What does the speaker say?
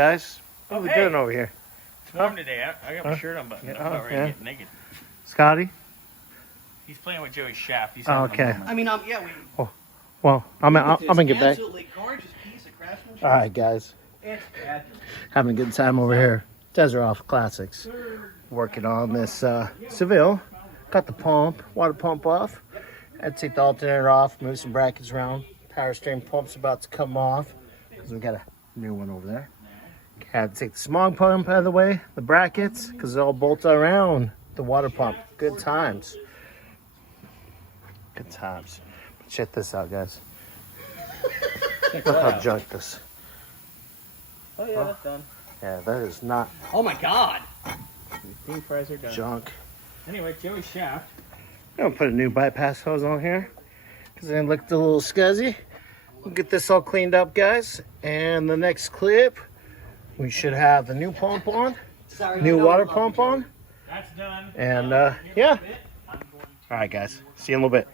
Guys, what are we doing over here? It's warm today. I got my shirt on, but I'm not ready to get naked. Scotty? He's playing with Joey's shaft. He's okay. I mean, yeah, we. Well, I'm gonna get back. Absolutely gorgeous piece of craftsmanship. All right, guys. It's bad. Having a good time over here. Desert Off Classics. Working on this Seville. Got the pump, water pump off. Had to take the alternator off, move some brackets around. Power steering pump's about to come off because we got a new one over there. Had to take the smog pump out of the way, the brackets, because it all bolts around the water pump. Good times. Good times. Check this out, guys. Look how junk this. Oh yeah, that's done. Yeah, that is not Oh my God. Steam fries are done. junk. Anyway, Joey's shaft. I'm gonna put a new bypass hose on here because it looked a little scuzzy. We'll get this all cleaned up, guys. And the next clip, we should have the new pump on, new water pump on. That's done. And yeah. All right, guys. See you in a little bit.